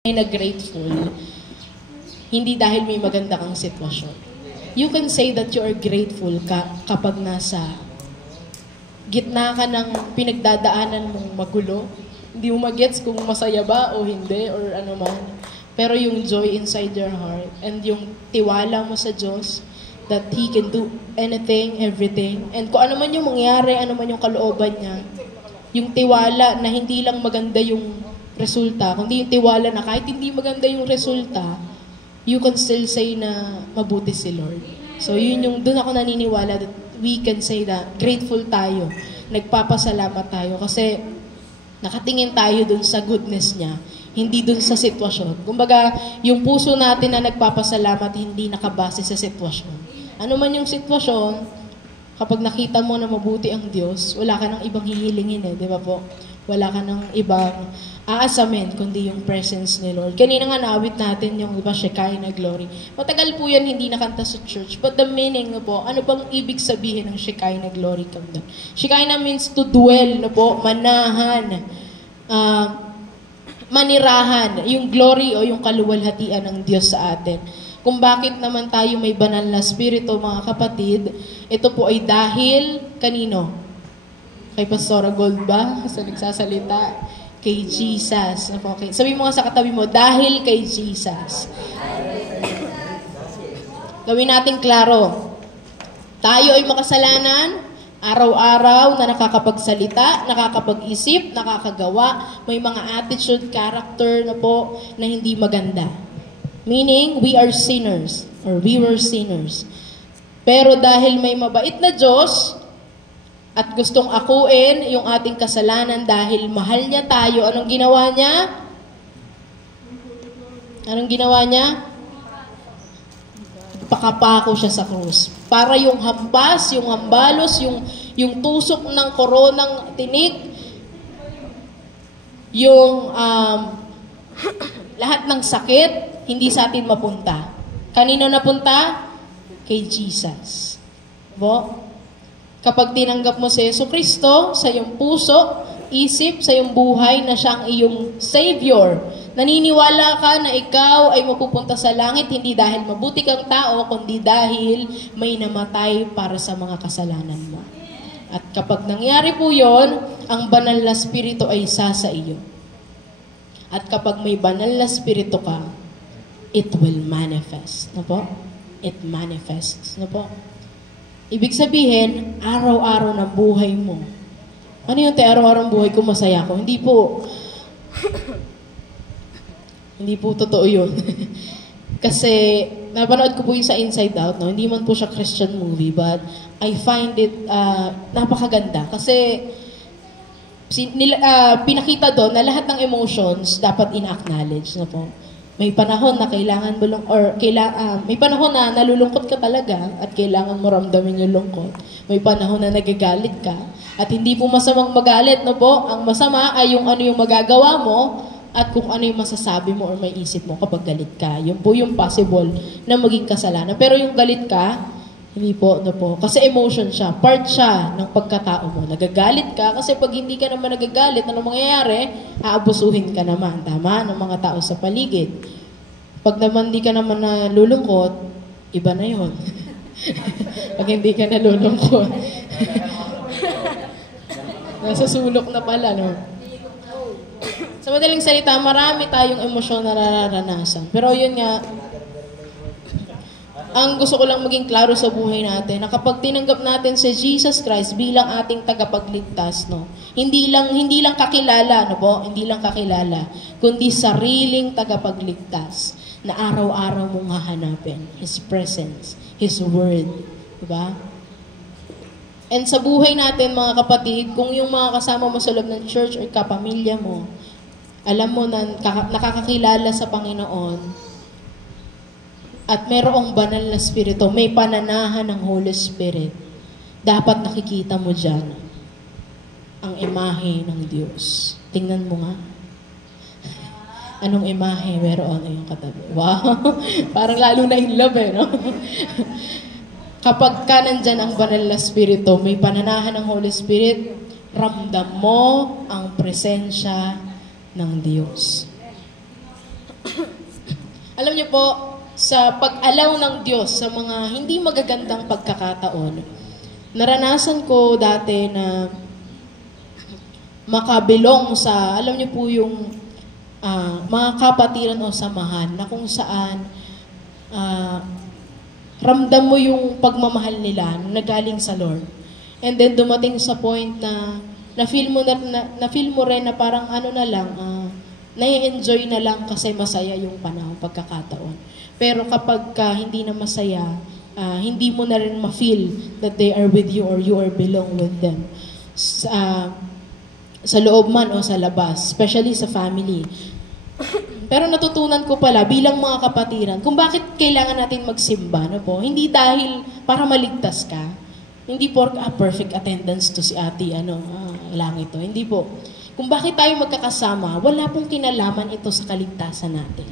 na grateful, hindi dahil may maganda kang sitwasyon. You can say that you are grateful kapag nasa gitna ka ng pinagdadaanan mong magulo. Hindi mo magets kung masaya ba o hindi or ano man. Pero yung joy inside your heart and yung tiwala mo sa Diyos that He can do anything, everything. And kung ano man yung mangyari, ano man yung kalooban niya, yung tiwala na hindi lang maganda yung resulta, kundi yung tiwala na kahit hindi maganda yung resulta, you can still say na mabuti si Lord. So yun yung, doon ako naniniwala that we can say that grateful tayo, nagpapasalamat tayo kasi nakatingin tayo dun sa goodness niya, hindi dun sa sitwasyon. Kumbaga, yung puso natin na nagpapasalamat hindi nakabase sa sitwasyon. Ano man yung sitwasyon, kapag nakita mo na mabuti ang Diyos, wala ka nang ibang hihilingin di ba po? Wala ka nang ibang aasamin, kundi yung presence ni Lord. Kanina nga naawit natin yung, diba, Shekinah glory. Matagal po yan hindi nakanta sa church. But the meaning po, ano bang ibig sabihin ng Shekinah glory come down? Shekinah means to dwell, po, manahan, manirahan, yung glory o yung kaluwalhatian ng Diyos sa atin. Kung bakit naman tayo may banal na spirito, mga kapatid, ito po ay dahil kanino? Kay Pastora Gold ba? Sa nagsasalita? Kay Jesus. Okay. Sabi mo nga sa katabi mo, dahil kay Jesus. Gawin natin klaro. Tayo ay makasalanan, araw-araw na nakakapagsalita, nakakapag-isip, nakakagawa, may mga attitude, character na po na hindi maganda. Meaning, we are sinners, or we were sinners. Pero dahil may mabait na Diyos, at gustong akuin yung ating kasalanan dahil mahal niya tayo, anong ginawa niya? Anong ginawa niya? Pakapako siya sa krus. Para yung hampas, yung hambalos, yung tusok ng koronang tinik, yung lahat ng sakit, hindi sa atin mapunta. Kanino napunta? Kay Jesus. Bo? Kapag tinanggap mo si Jesucristo sa iyong puso, isip, sa iyong buhay na siyang iyong Savior, naniniwala ka na ikaw ay mapupunta sa langit hindi dahil mabuti kang tao, kundi dahil may namatay para sa mga kasalanan mo. At kapag nangyari po yon, ang banal na spirito ay isa sa iyo. At kapag may banal na spirito ka, it will manifest. No po? It manifests. No po? Ibig sabihin, araw-araw ng buhay mo. Ano yung araw-araw ng buhay ko, masaya ko? Hindi po. Hindi po totoo yun. Kasi, napanood ko po yung sa Inside Out, no? Hindi man po siya Christian movie, but I find it napakaganda. Kasi, pinakita doon na lahat ng emotions dapat in-acknowledge na po. May panahon na kailangan mo may panahon na nalulungkot ka talaga at kailangan mo ramdamin yung lungkot. May panahon na nagagalit ka at hindi po masamang magalit, no po? Ang masama ay yung ano yung magagawa mo at kung ano yung masasabi mo or may isip mo kapag galit ka. Yun po yung possible na maging kasalanan. Pero yung galit ka, hindi po, no po? Kasi emotion siya. Part siya ng pagkatao mo. Nagagalit ka kasi pag hindi ka naman nagagalit, ano mangyayari? Aabusuhin ka naman, tama? Ng mga tao sa paligid. Pag naman hindi ka naman nalulungkot, iba na yun. Pag hindi ka nalulungkot. Nasa sulok na pala, no? Sa madaling salita, marami tayong emosyon na nararanasan. Pero yun nga, ang gusto ko lang maging klaro sa buhay natin, na kapag tinanggap natin si Jesus Christ bilang ating tagapagligtas, no? Hindi lang kakilala, no po? Hindi lang kakilala, kundi sariling tagapagligtas na araw-araw mong hahanapin. His presence, His Word. Diba? And sa buhay natin, mga kapatid, kung yung mga kasama mo sa loob ng church or kapamilya mo, alam mo na nakakakilala sa Panginoon, at merong banal na spirito, may pananahan ng Holy Spirit, dapat nakikita mo dyan ang imahe ng Diyos. Tingnan mo nga. Anong imahe meron yung katabi? Wow! Parang lalo na in love no? Kapag ka nandyan ang banal na spirito, may pananahan ng Holy Spirit, ramdam mo ang presensya ng Diyos. Alam niyo po, sa pag-alaw ng Diyos sa mga hindi magagandang pagkakataon, naranasan ko dati na makabilong sa, alam niyo po yung mga kapatiran o samahan na kung saan ramdam mo yung pagmamahal nila na galing sa Lord. And then dumating sa point na na-feel mo rin na parang ano na lang, nai-enjoy na lang kasi masaya yung panahon, pagkakataon. Pero kapag hindi na masaya, hindi mo na rin ma-feel that they are with you or you are belong with them. Sa loob man o sa labas, especially sa family. Pero natutunan ko pala bilang mga kapatiran kung bakit kailangan natin magsimba, no po? Hindi dahil para maligtas ka. Hindi po perfect attendance to si ate, lang ito. Hindi po. Kung bakit tayo magkakasama, wala pong kinalaman ito sa kaligtasan natin.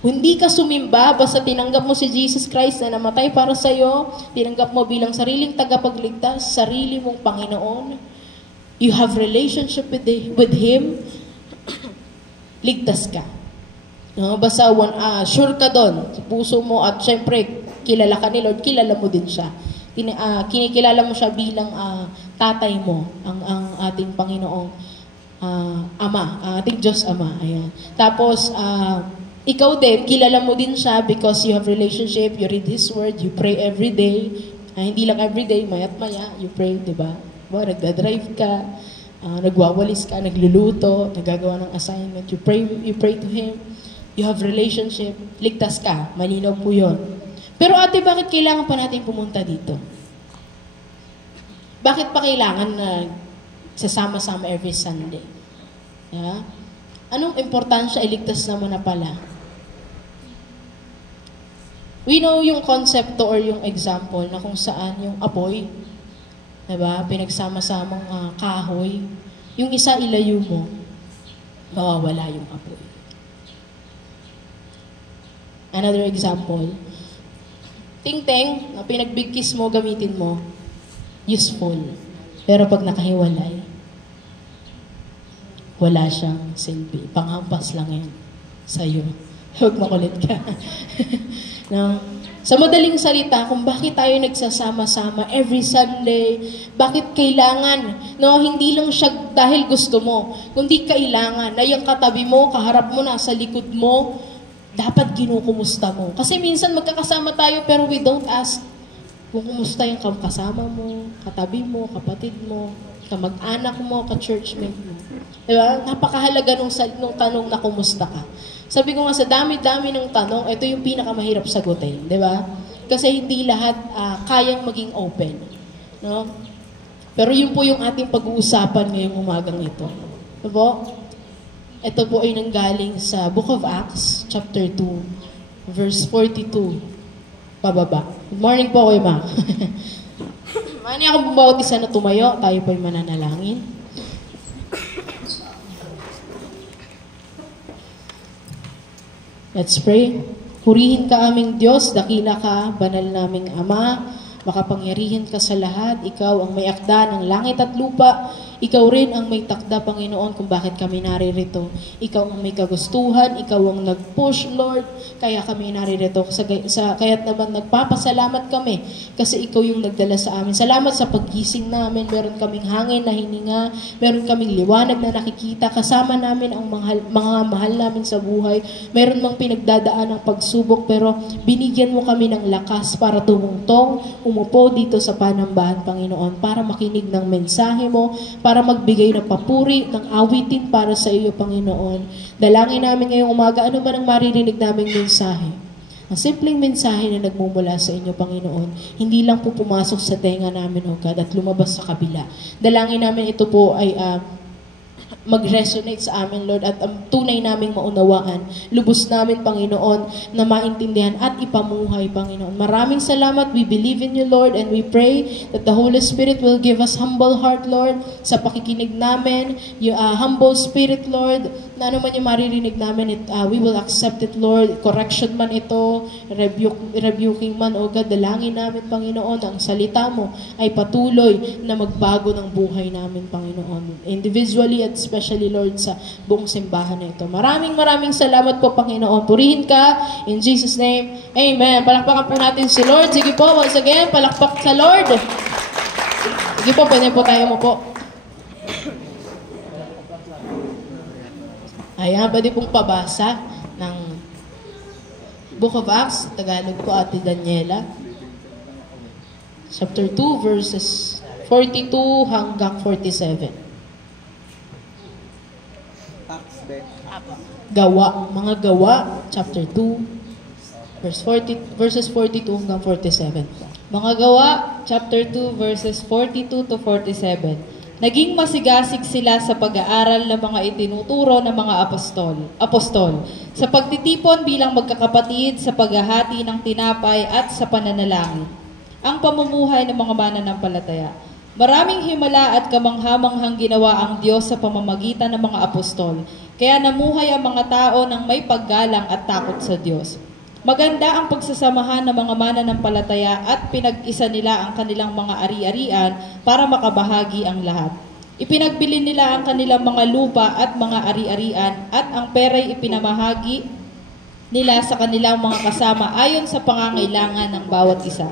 Hindi ka sumimba, basta tinanggap mo si Jesus Christ na namatay para sa iyo, tinanggap mo bilang sariling tagapagligtas, sarili mong Panginoon. You have relationship with Him, ligtas ka. No, basta sure ka doon sa puso mo at syempre kilala ka ni Lord, kilala mo din siya. Kinikilala mo siya bilang tatay mo, ang ating Panginoong Ama, ating Diyos Ama. Ayan. Tapos ikaw din, kilala mo din siya because you have relationship, you read His Word, you pray every day. Hindi lang every day, maya't maya, you pray, di ba? Nagdadrive ka, nagwawalis ka, nagluluto, nagagawa ng assignment, you pray to Him. You have relationship, ligtas ka, malinaw po yun. Pero ate, bakit kailangan pa natin pumunta dito? Bakit pa kailangan na sasama-sama every Sunday? Yeah? Anong importansya, iligtas naman na pala? We know yung konsepto or yung example na kung saan yung apoy, diba? Pinagsama-samang kahoy, yung isa ilayo mo, mawawala yung apoy. Another example, tingting, na pinagbigkis mo, gamitin mo, useful. Pero pag nakahiwalay, wala siyang silbi. Panghampas lang yan sa'yo. Huwag makulit ka. No? Sa madaling salita, kung bakit tayo nagsasama-sama every Sunday, bakit kailangan, no, hindi lang siya dahil gusto mo, kundi kailangan na yung katabi mo, kaharap mo, nasa likod mo, dapat kinukumusta mo. Kasi minsan magkakasama tayo pero we don't ask kung kumusta yung kasama mo, katabi mo, kapatid mo, kamag-anak mo, ka-churchmate mo. Diba? Napakahalaga nung tanong na kumusta ka. Sabi ko nga sa dami-dami ng tanong, ito yung pinakamahirap sagutin. Diba? Kasi hindi lahat kayang maging open. No? Pero yun po yung ating pag-uusapan ngayong umagang ito. Diba? Ito po ay nanggaling sa Book of Acts, chapter 2, verse 42, pababa. Good morning po kayo, ma. Mani akong bumawat isa na tumayo, tayo po ay mananalangin. Let's pray. Purihin ka aming Diyos, dakila ka, banal naming Ama, makapangyarihan ka sa lahat, ikaw ang may akda ng langit at lupa, ikaw rin ang may takda, Panginoon, kung bakit kami naririto. Ikaw ang may kagustuhan, ikaw ang nag-push, Lord, kaya kami naririto. Kaya't naman nagpapasalamat kami kasi ikaw yung nagdala sa amin. Salamat sa paggising namin, meron kaming hangin na hininga, meron kaming liwanag na nakikita, kasama namin ang mga mahal namin sa buhay, meron mang pinagdadaan ng pagsubok, pero binigyan mo kami ng lakas para tumungtong, umupo dito sa panambahan, Panginoon, para makinig ng mensahe mo, para magbigay ng papuri, ng awitin para sa iyo, Panginoon. Dalangin namin ngayong umaga, ano man ang maririnig naming mensahe. Ang simpleng mensahe na nagmumula sa inyo, Panginoon, hindi lang po pumasok sa tenga namin, O God, at lumabas sa kabila. Dalangin namin ito po ay mag-resonate sa amin, Lord, at ang tunay naming maunawaan. Lubos namin, Panginoon, na maintindihan at ipamuhay, Panginoon. Maraming salamat. We believe in you, Lord, and we pray that the Holy Spirit will give us humble heart, Lord, sa pakikinig namin. Yung humble spirit, Lord, na ano man yung maririnig namin, we will accept it, Lord. Correction man ito, rebuking man, O God, dalangin namin, Panginoon, ang salita mo ay patuloy na magbago ng buhay namin, Panginoon. Individually at spiritually, especially, Lord, sa buong simbahan na ito. Maraming salamat po, Panginoon. Purihin ka, in Jesus' name, Amen. Palakpakan po natin si Lord. Sige po, once again, palakpak sa Lord. Sige po, pwede po tayo mo po. Ayan, pwede pong pabasa ng Book of Acts, Tagalog po, Ate Daniela. Chapter 2, verses 42 hanggang 47. Mga gawa, chapter 2, verses 42 hanggang 47. Mga gawa, chapter 2, verses 42 to 47. Naging masigasig sila sa pag-aaral ng mga itinuturo ng mga apostol, sa pagtitipon bilang magkakapatid, sa paghahati ng tinapay at sa pananalangin. Ang pamumuhay ng mga mananampalataya. Maraming himala at kamanghamanghang ginawa ang Diyos sa pamamagitan ng mga apostol, kaya namuhay ang mga tao ng may paggalang at takot sa Diyos. Maganda ang pagsasamahan ng mga mananampalataya at pinag-isa nila ang kanilang mga ari-arian para makabahagi ang lahat. Ipinagbili nila ang kanilang mga lupa at mga ari-arian at ang pera'y ipinamahagi nila sa kanilang mga kasama ayon sa pangangailangan ng bawat isa.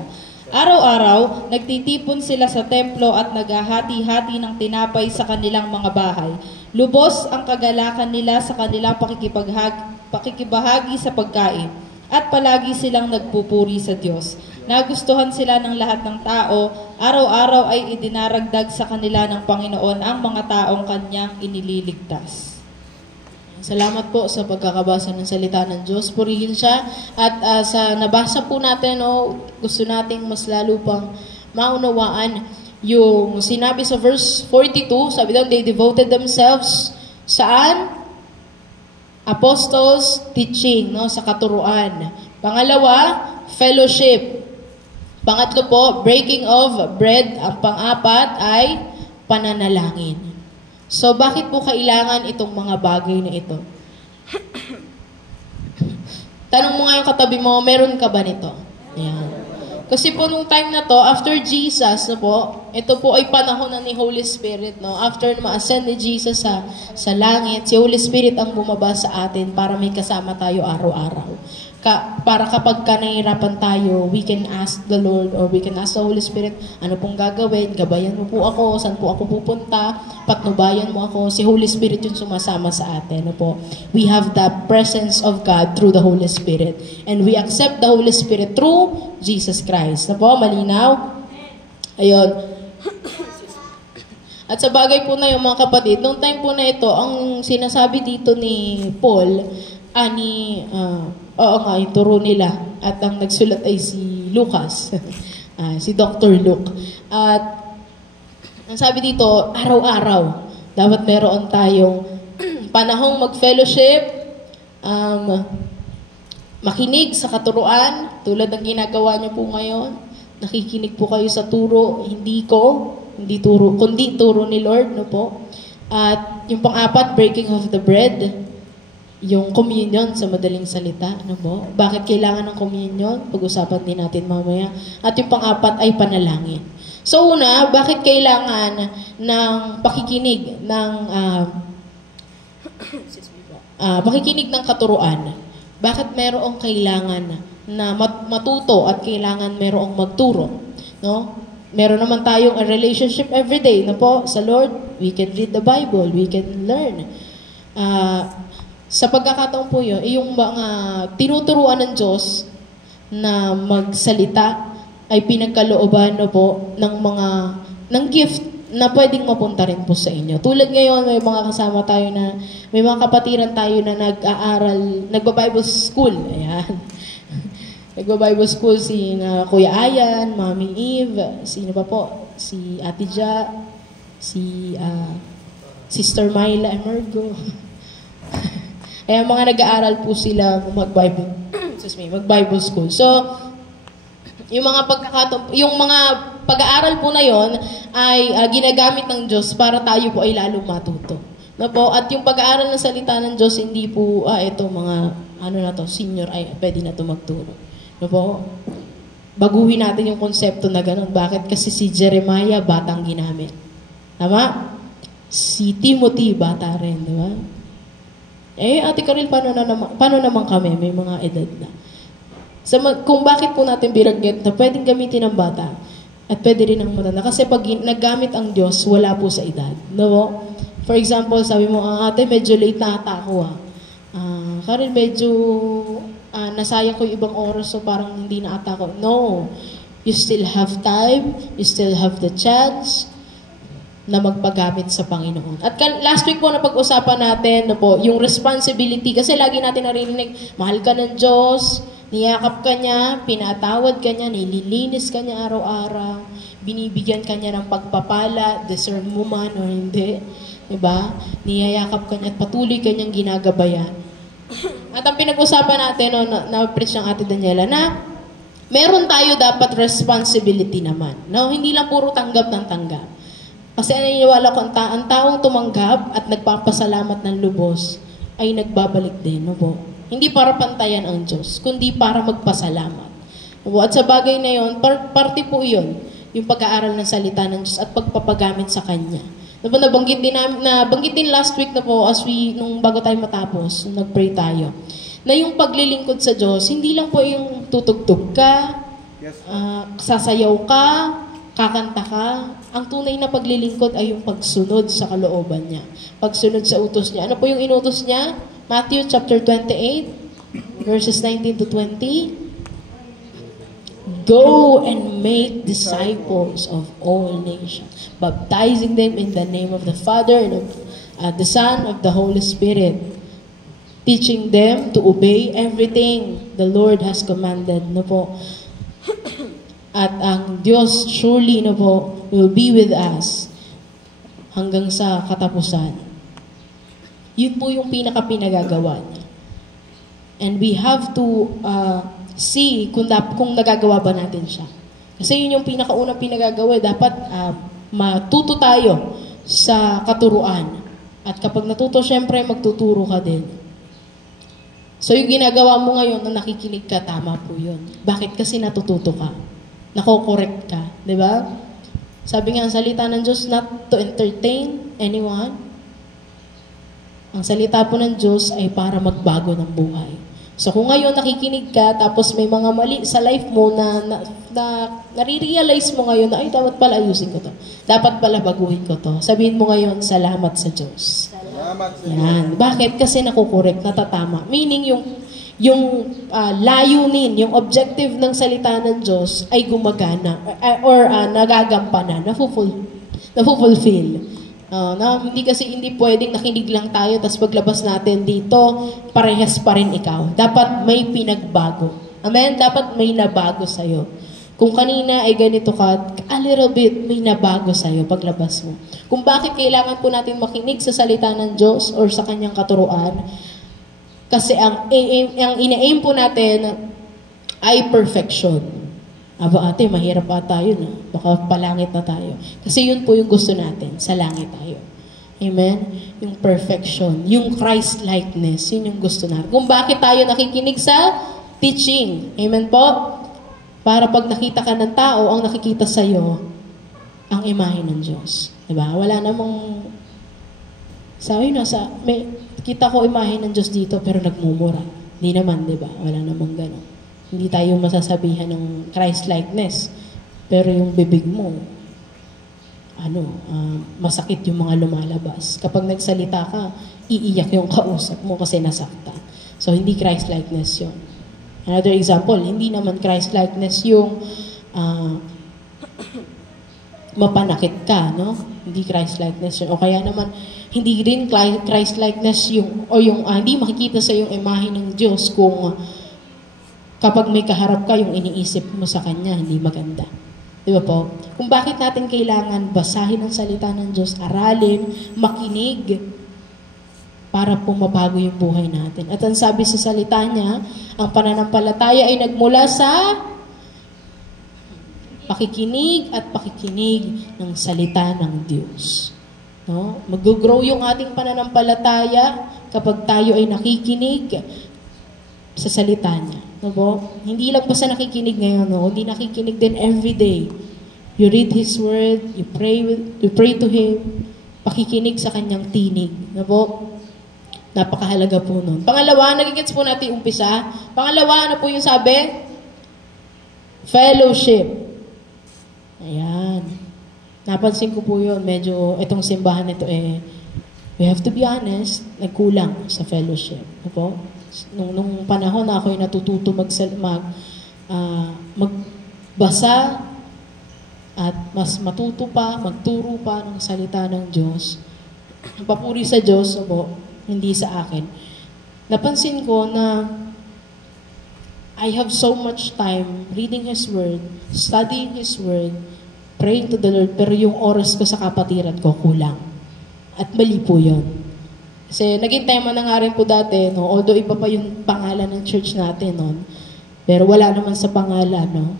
Araw-araw, nagtitipon sila sa templo at naghahati-hati ng tinapay sa kanilang mga bahay. Lubos ang kagalakan nila sa kanilang pakikibahagi sa pagkain. At palagi silang nagpupuri sa Diyos. Nagustuhan sila ng lahat ng tao, araw-araw ay idinaragdag sa kanila ng Panginoon ang mga taong kanyang inililigtas. Salamat po sa pagkakabasa ng salita ng Diyos. Purihin siya. At sa nabasa po natin, gusto nating mas lalo pang maunawaan yung sinabi sa verse 42, sabi doon, they devoted themselves saan? Apostles teaching, sa katuruan. Pangalawa, fellowship. Pangatlo po, breaking of bread. Ang pang-apat ay pananalangin. So, bakit po kailangan itong mga bagay na ito? Tanong mo nga yung katabi mo, meron ka ba nito? Ayan. Kasi po nung time na to, after Jesus, ito po ay panahon na ni Holy Spirit, After ma-ascend ni Jesus sa langit, si Holy Spirit ang bumaba sa atin para may kasama tayo araw-araw. Para kapag nahihirapan tayo, we can ask the Lord or we can ask the Holy Spirit, ano pong gagawin? Gabayan mo po ako, saan po ako pupunta? Patnubayan mo ako. Si Holy Spirit yung sumasama sa atin. We have the presence of God through the Holy Spirit. And we accept the Holy Spirit through Jesus Christ. Malinaw? Ayun. At sa bagay po na yung mga kapatid, nung time po na ito, ang sinasabi dito ni Paul, yung turo nila. At ang nagsulat ay si Lucas, si Dr. Luke. At ang sabi dito, araw-araw, dapat meron tayong panahong mag-fellowship, makinig sa katuruan, tulad ng ginagawa niyo po ngayon. Nakikinig po kayo sa turo, hindi turo, kundi turo ni Lord, At yung pang-apat, breaking of the bread, yung communion sa madaling salita, Bakit kailangan ng communion? Pag-usapan din natin mamaya. At yung pang-apat ay panalangin. So una, bakit kailangan ng pakikinig ng katuruan? Bakit merong kailangan na matuto at kailangan merong magturo? Meron naman tayong a relationship everyday sa Lord. We can read the Bible, we can learn. Sa pagkakataon po yun, yung mga tinuturuan ng Diyos na magsalita ay pinagkalooban ng gift na pwedeng mapunta rin po sa inyo. Tulad ngayon, may mga kasama tayo may mga kapatiran tayo na nag-aaral, nagba-Bible school. Ayan. Nagba-Bible school si Kuya Ayan, Mami Eve, sino pa po? Si Ate Ja, si Sister Myla Emergo. Kaya mga nag-aaral po sila mag-Bible school. So, yung mga pag-aaral po na yon ay ginagamit ng Diyos para tayo po ay lalong matuto. At yung pag-aaral ng salita ng Diyos, hindi po, senior ay pwede na ito magturo. Baguhin natin yung konsepto na gano'n. Bakit? Kasi si Jeremiah, batang ginamit. Tama? Si Timothy, bata rin, di ba? Ate Karil, paano naman kami? May mga edad na. Kung bakit po natin binanggit na pwedeng gamitin ng bata at pwede rin ng matanda. Kasi pag naggamit ang Diyos, wala po sa edad. No? For example, sabi mo, ate, medyo late na ata ako. Karil, medyo nasayang ko yung ibang oras, so parang hindi na ata ako. No. You still have time. You still have the chance na magpagamit sa Panginoon. At last week po na pag-usapan natin yung responsibility. Kasi lagi natin narinig, mahal ka ng Diyos, niyakap ka niya, pinatawad ka niya, nililinis ka niya araw-araw, binibigyan ka niya ng pagpapala, deserve mo man o hindi. Diba? Niyayakap ka niya at patuloy ka niyang ginagabayan. At ang pinag-usapan natin, na-preach ng Ate Daniela, na meron tayo dapat responsibility naman. No? Hindi lang puro tanggap ng tanggap. Kasi naniniwala ko, ang taong tumanggap at nagpapasalamat ng lubos ay nagbabalik din. No po? Hindi para pantayan ang Diyos, kundi para magpasalamat. No po? At sa bagay na yun, parte po yun, yung pag-aaral ng salita ng Diyos at pagpapagamit sa Kanya. No po, nabanggit din last week na po, nung bago tayo matapos, nung nag-pray tayo, na yung paglilingkod sa Diyos, hindi lang po yung tutugtog ka, sasayaw ka, kakanta ka. Ang tunay na paglilingkod ay yung pagsunod sa kalooban niya. Pagsunod sa utos niya. Ano po yung inutos niya? Matthew chapter 28, verses 19 to 20. Go and make disciples of all nations, baptizing them in the name of the Father and of the Son of the Holy Spirit, teaching them to obey everything the Lord has commanded. No po. At ang Diyos surely no po will be with us hanggang sa katapusan. Yun po yung pinaka-pinagagawa niya. And we have to see kung nagagawa ba natin siya. Kasi yun yung pinakaunang pinagagawa. Dapat matuto tayo sa katuruan. At kapag natuto, syempre magtuturo ka din. So yung ginagawa mo ngayon na nakikinig ka, tama po yun. Bakit? Kasi natututo ka. Nako-correct ka. Di ba? Sabi nga, ang salita ng Diyos, not to entertain anyone. Ang salita po ng Diyos ay para magbago ng buhay. So kung ngayon nakikinig ka, tapos may mga mali sa life mo na nare-realize mo ngayon na, ay, dapat pala ayusin ko to. Dapat pala baguhin ko to. Sabihin mo ngayon, salamat sa Diyos. Salamat sa Diyos. Yan. Bakit? Kasi nakukorek, natatama. Meaning yung layunin, yung objective ng salita ng Diyos ay gumagana or nagagampanan, na-fulfill. Hindi pwedeng nakinig lang tayo tapos paglabas natin dito, parehas pa rin ikaw. Dapat may pinagbago. Amen? Dapat may nabago sa'yo. Kung kanina ay ganito ka, a little bit may nabago sa'yo paglabas mo. Kung bakit kailangan po natin makinig sa salita ng Diyos or sa kanyang katuruan, kasi ang ina-aim po natin ay perfection. Aba ate, mahirap pa tayo na. Baka palangit na tayo. Kasi yun po yung gusto natin, sa langit tayo. Amen? Yung perfection, yung Christ-likeness, yun yung gusto natin. Kung bakit tayo nakikinig sa teaching. Amen po? Para pag nakita ka ng tao, ang nakikita sa'yo, ang imahe ng Diyos. Diba? Wala namang, sabi na, kita ko imahe ng Diyos dito, pero nagmumura. Hindi naman, diba? Wala namang gano'n. Hindi tayo masasabihan ng Christ-likeness. Pero yung bibig mo, masakit yung mga lumalabas. Kapag nagsalita ka, iiyak yung kausap mo kasi nasaktan. So, hindi Christ-likeness yun. Another example, hindi naman Christ-likeness yung mapanakit ka, no? Hindi Christ-likeness yun. O kaya naman, hindi rin Christ-likeness hindi makikita sa yung imahe ng Diyos kung kapag may kaharap ka, yung iniisip mo sa Kanya, hindi maganda. Di ba po? Kung bakit natin kailangan basahin ang salita ng Diyos, aralin, makinig, para po mabago yung buhay natin. At ang sabi sa salita niya, ang pananampalataya ay nagmula sa pakikinig at pakikinig ng salita ng Diyos. No? Mag-grow yung ating pananampalataya kapag tayo ay nakikinig sa salita niya. No po? Hindi lang basta nakikinig ngayon, no? Hindi nakikinig din every day. You read His Word, you pray to Him, pakikinig sa kanyang tinig. Na po? Napakahalaga po nun. Pangalawa, nagigets po natin umpisa. Pangalawa, ano po yung sabi? Fellowship. Ayan. Napansin ko po yun. Medyo itong simbahan nito we have to be honest, nagkulang sa fellowship. Ano po? Nung panahon na ako'y natututo magbasa at mas matuto pa, magturo pa ng salita ng Diyos. Papuri sa Diyos, po, hindi sa akin. Napansin ko na I have so much time reading His Word, studying His Word, praying to the Lord, pero yung oras ko sa kapatiran ko kulang. At mali po yun. Kasi naging tema na nga rin po dati, no? Although iba pa yung pangalan ng church natin noon, pero wala naman sa pangalan, no?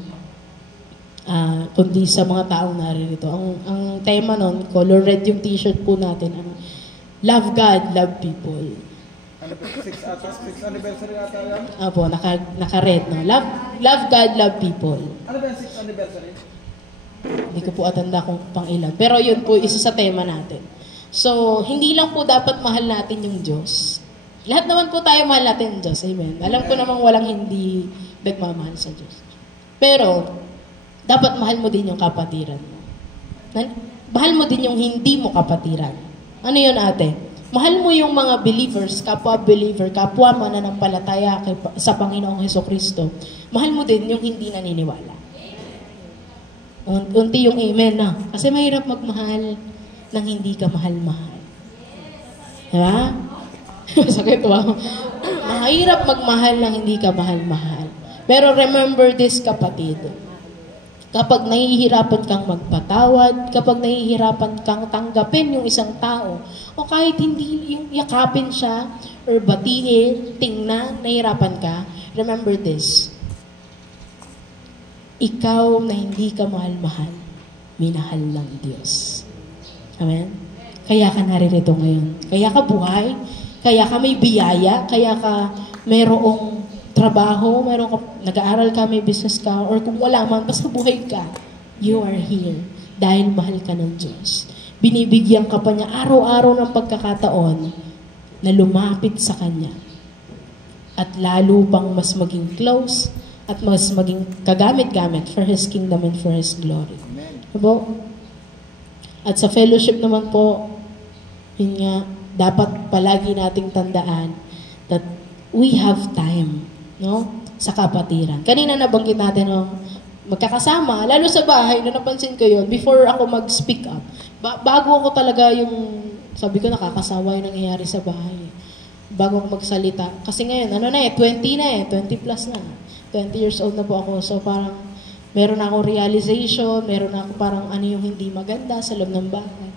Kundi sa mga taong naririto. Ang tema noon, color red yung t-shirt po natin, love God, love people. Ano po, 6th anniversary ata yan? Apo, naka-red, no? Love God, love people. Ano ba yung 6th anniversary? Hindi ko po atanda kung pang ilan. Pero yun po, isa sa tema natin. So, hindi lang po dapat mahal natin yung Diyos. Lahat naman po tayo mahal natin yung Diyos. Amen. Alam ko namang walang hindi nagmamahal sa Diyos. Pero, dapat mahal mo din yung kapatiran mo. Mahal mo din yung hindi mo kapatiran. Ano yun, ate? Mahal mo yung mga believers, kapwa-believer, kapwa mananampalataya sa Panginoong Hesukristo. Mahal mo din yung hindi naniniwala. Unti yung amen na. Kasi mahirap magmahal nang hindi ka mahal-mahal. Diba? Sakit ba? Mahirap magmahal nang hindi ka mahal-mahal. Pero remember this, kapatid. Kapag nahihirapan kang magpatawad, kapag nahihirapan kang tanggapin yung isang tao, o kahit hindi yung yakapin siya, or batiin, tingnan, nahihirapan ka, remember this. Ikaw na hindi ka mahal-mahal, minahal lang Diyos. Amen? Kaya ka naririto ngayon. Kaya ka buhay, kaya ka may biyaya, kaya ka mayroong trabaho, nag-aaral ka, may business ka, or kung wala man, basta buhay ka, you are here dahil mahal ka ng Diyos. Binibigyan ka pa niya araw-araw ng pagkakataon na lumapit sa Kanya. At lalo pang mas maging close at mas maging kagamit-gamit for His kingdom and for His glory. Diba? At sa fellowship naman po, yun nga, dapat palagi nating tandaan that we have time, no? Sa kapatiran. Kanina nabanggit natin, no? Magkakasama, lalo sa bahay, na napansin ko yun, before ako mag-speak up, bago ako talaga yung, sabi ko, nakakasawa yung nangyayari sa bahay. Bago ako magsalita. Kasi ngayon, 20 plus na. 20 years old na po ako. So parang, meron na akong realization, meron na ako parang ano yung hindi maganda sa loob ng bahay.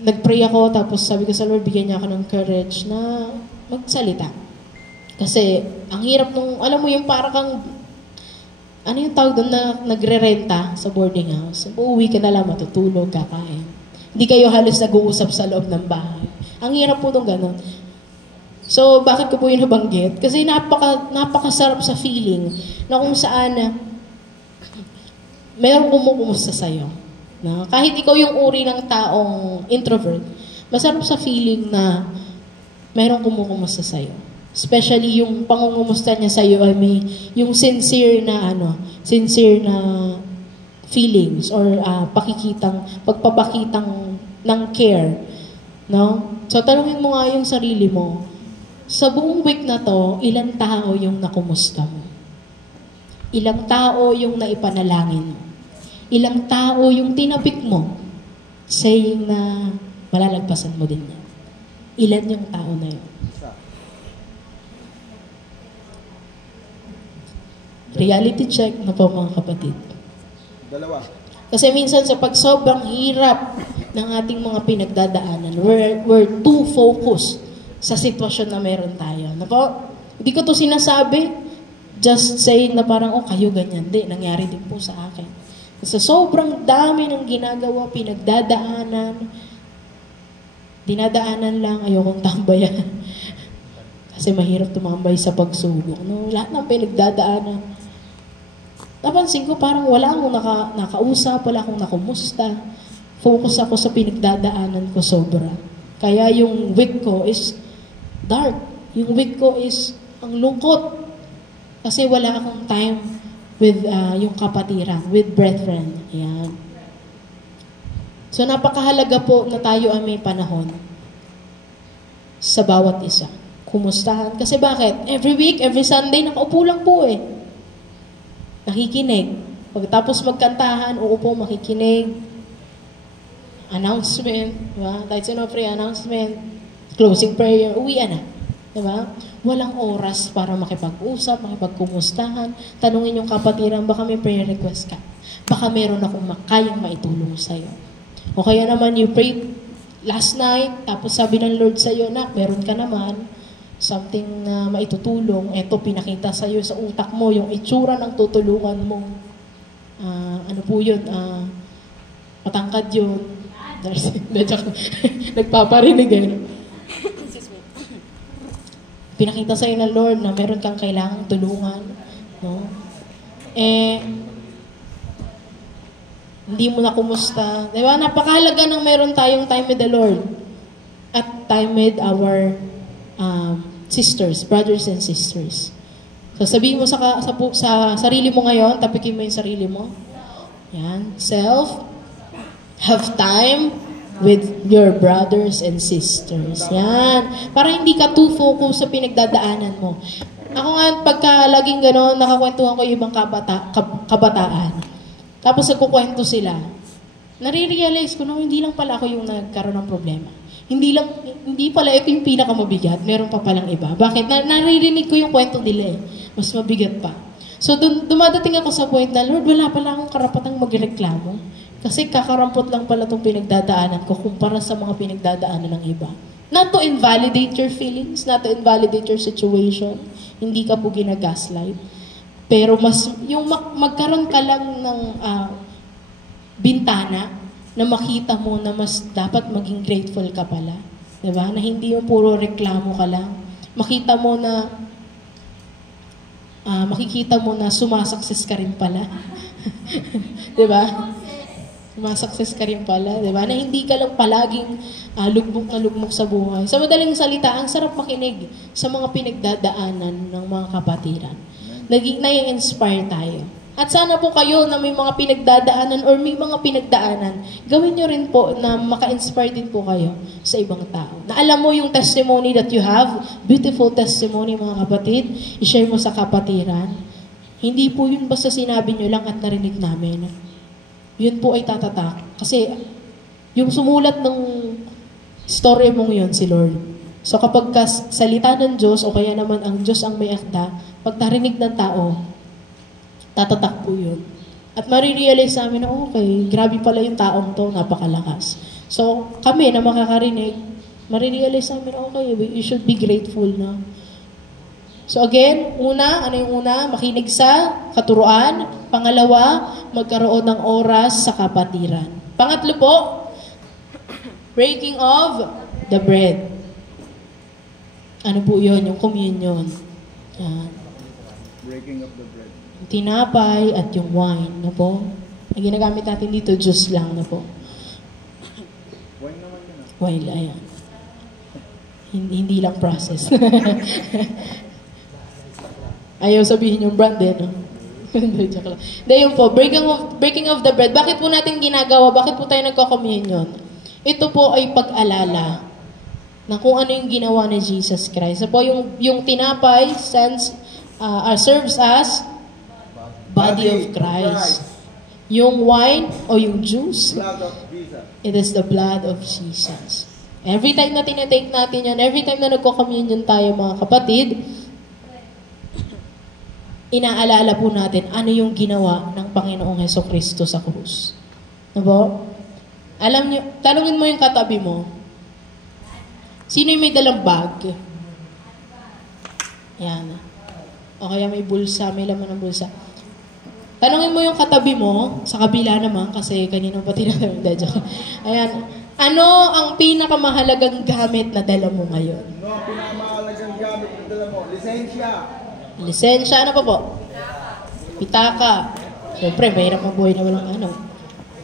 Nag-pray ako, tapos sabi ko sa Lord, bigyan niya ako ng courage na magsalita. Kasi, ang hirap nung, alam mo yung parang kang, ano yung tawag doon na nagre-renta sa boarding house? Uuwi ka na lang, matutulog, kakain. Hindi kayo halos nag-uusap sa loob ng bahay. Ang hirap po nung ganun. So, bakit ko po yun nabanggit? Kasi napakasarap sa feeling na kung saan mayroong kumukumusta sa'yo. No? Kahit ikaw yung uri ng taong introvert, masarap sa feeling na mayroong kumukumusta sa'yo. Especially yung pangungumusta niya sa'yo ay may yung sincere na feelings or pagpapakitang ng care. No? So, tanungin mo nga yung sarili mo, sa buong week na to, ilang tao yung nakumusta mo? Ilang tao yung naipanalangin mo? Ilang tao yung tinapik mo, saying na malalagpasan mo din yan. Ilan yung tao na yun? Reality check na po mga kapatid. Dalawa. Kasi minsan sa pag sobrang hirap ng ating mga pinagdadaanan, we're too focused sa sitwasyon na meron tayo. Na po, hindi ko to sinasabi, just saying na parang, kayo ganyan. Hindi, nangyari din po sa akin. Sa sobrang dami ng ginagawa, dinadaanan lang, ayokong tambayan. Kasi mahirap tumambay sa pagsubok. No? Lahat ng pinagdadaanan. Napansin ko parang wala akong nakausap, wala akong nakumusta. focus ako sa pinagdadaanan ko sobra. Kaya yung week ko is dark. Yung week ko is ang lungkot. Kasi wala akong time with yung kapatiran, with brethren. Ayan. So napakahalaga po na tayo ay may panahon sa bawat isa. Kumustahan. Kasi bakit? Every week, every Sunday, nakaupo lang po eh. Nakikinig. Pagkatapos magkantahan, uupo, makikinig. Announcement, diba? Kahit sino pre-announcement, closing prayer, uwian na. Diba? Walang oras para makipag-usap, makipagkumustahan. Tanungin yung kapatiran, baka may prayer request ka. Baka meron akong kayang maitulong sa'yo. O kaya naman, you prayed last night, tapos sabi ng Lord sa'yo, nak, meron ka naman something na maitutulong. Eto, pinakita sa'yo sa utak mo, yung itsura ng tutulungan mo. Ano po yun? Matangkad yun. Nagpaparinig eh. Pinakita sa'yo ng Lord na meron kang kailangang tulungan. No? Hindi mo na kumusta. Diba? Napakahalaga ng meron tayong time with the Lord. At time with our sisters, brothers and sisters. So sabihin mo sa sarili mo ngayon, tapikin mo yung sarili mo. Yan. Self. Have time with your brothers and sisters. Yan. Para hindi ka too focus sa pinagdadaanan mo. Ako nga, pagka laging gano'n, nakakwentuhan ko yung ibang kabataan. Tapos nagkukwento sila. Nare-realize ko na hindi lang pala ako yung nagkaroon ng problema. Hindi pala ito yung pinakamabigat. Meron pa palang iba. Bakit? Naririnig ko yung kwento nila eh. Mas mabigat pa. So, dumadating ako sa point na, Lord, wala pala akong karapatang magreklamo. Kasi kakarampot lang pala itong pinagdadaanan ko kumpara sa mga pinagdadaanan ng iba. Not to invalidate your feelings, not to invalidate your situation. Hindi ka po ginagaslight. Pero yung magkaroon ka lang ng bintana na makita mo na mas dapat maging grateful ka pala. Diba? Na hindi yung puro reklamo ka lang. Makikita mo na sumasukses ka rin pala. Diba? Sumasukses ka rin pala. Diba? Na hindi ka lang palaging lugmok na lugmok sa buhay. Sa madaling salita, ang sarap makinig sa mga pinagdadaanan ng mga kapatiran. Nai-inspire tayo. At sana po kayo na may mga pinagdadaanan or may mga pinagdaanan, gawin nyo rin po na maka-inspire din po kayo sa ibang tao. Na alam mo yung testimony that you have, beautiful testimony mga kapatid, i-share mo sa kapatiran. Hindi po yun basta sinabi nyo lang at narinig namin. Yun po ay tatatak. Kasi yung sumulat ng story mong yun, si Lord. So kapag salita ng Diyos o kaya naman ang Diyos ang may akda, pag narinig ng tao, tatatak po yun. At marirealize namin na okay, grabe pala yung taong to, napakalakas. So kami na makakarinig, marirealize namin okay, you should be grateful na. So again, ano yung una? Makinig sa katuruan. Pangalawa, magkaroon ng oras sa kapatiran. Pangatlo po, breaking of the bread. Ano po yun? Yung communion. Yan. Breaking of the bread. Yung tinapay at yung wine. Na po? Ang ginagamit natin dito, juice lang na po. Wine naman yun. Wine, ayan. Hindi lang process. Ayaw sabihin yung brand eh, no? Hindi, joke lang. Dahil yun po, breaking of the bread. Bakit po natin ginagawa? Bakit po tayo nagko-communion? Ito po ay pag-alala na kung ano yung ginawa ni Jesus Christ. So po, yung tinapay serves as body of Christ. Yung wine o yung juice, Blood of Jesus. it is the blood of Jesus. Every time na tinatake natin yan, every time na nagko-communion tayo mga kapatid, inaalala po natin ano yung ginawa ng Panginoong Hesukristo sa krus. Diba? Alam nyo, tanungin mo yung katabi mo, sino yung may dalang bag? Yan. O kaya may bulsa, may laman ng bulsa. Tanungin mo yung katabi mo, sa kabila naman, kasi kanina pa tinatawag. Ayan. Ano ang pinakamahalagang gamit na dala mo ngayon? No, ang pinakamahalagang gamit na dala mo, lisensya. Lisensya, ano pa po? Pitaka. Siyempre, mahirap mabuhay na walang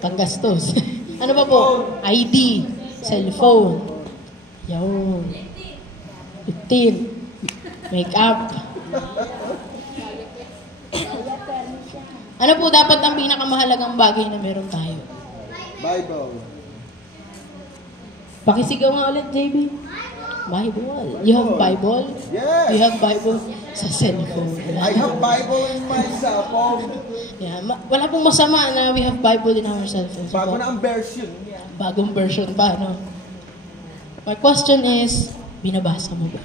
panggastos. Ano ba po? ID. Cellphone. Yun. 15. Makeup. Ano po dapat ang pinakamahalagang bagay na meron tayo? Bible. Pakisigaw nga ulit, JB. Bible. You have Bible? Yes. You have Bible sa cellphone. I have Bible in my cell phone. Yeah, wala pong masama na we have Bible in our cellphones. Bago na ang version. Bagong version pa, no? My question is, binabasa mo ba?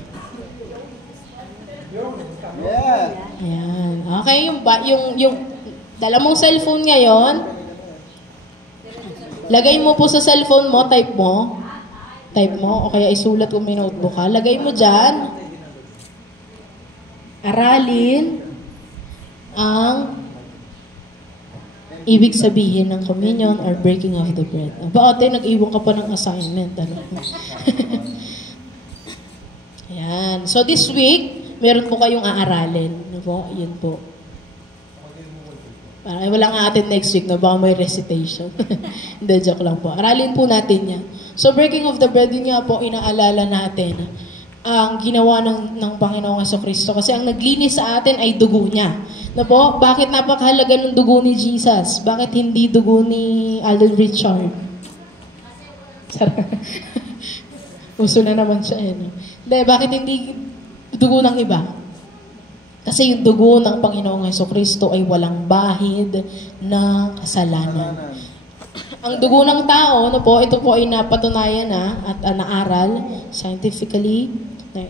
Yeah. Ayan. Okay, yung dala mong cellphone ngayon, lagay mo po sa cellphone mo, type mo, o kaya isulat kung may notebook ka, lagay mo dyan, aralin ang ibig sabihin ng communion or breaking of the bread. Ate, nag-iwan ka pa ng assignment. Ano? Ayan. So this week, meron po kayong aaralin. Ano po? Yun po. Para wala nga atin next week, no? Baka may recitation. Hindi, joke lang po. Aralin po natin yan. So breaking of the bread, yun nga po, inaalala natin ang ginawa ng Panginoong Jesucristo. Kasi ang naglinis sa atin ay dugo niya. Na po, bakit napakahalaga ng dugo ni Jesus? Bakit hindi dugo ni Alden Richard? Uso na naman siya eh. No? Hindi, bakit hindi dugo ng iba? Kasi yung dugo ng Panginoong Jesucristo ay walang bahid na kasalanan. Ang dugo ng tao, no po, ito po ay napatunayan na at naaral scientifically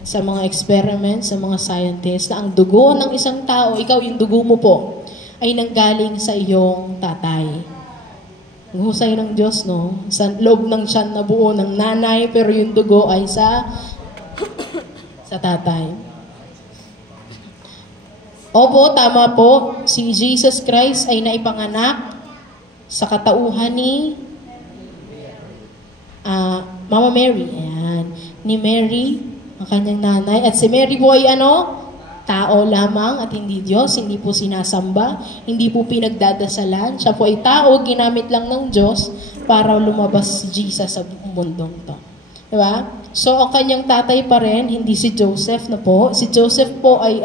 sa mga experiments, sa mga scientists, na ang dugo ng isang tao, ikaw yung dugo mo po, ay nanggaling sa iyong tatay. Ang husay ng Diyos, no? Sa loob ng tiyan na buo ng nanay, pero yung dugo ay sa tatay. Opo, tama po. Si Jesus Christ ay naipanganak sa katauhan ni Mama Mary. Ayan. Ni Mary, ang kanyang nanay. At si Mary po ay tao lamang at hindi Diyos. Hindi po sinasamba. Hindi po pinagdadasalan. Siya po ay tao, ginamit lang ng Diyos para lumabas si Jesus sa mundong to. Diba? So, ang kanyang tatay pa rin, hindi si Joseph na po. Si Joseph po ay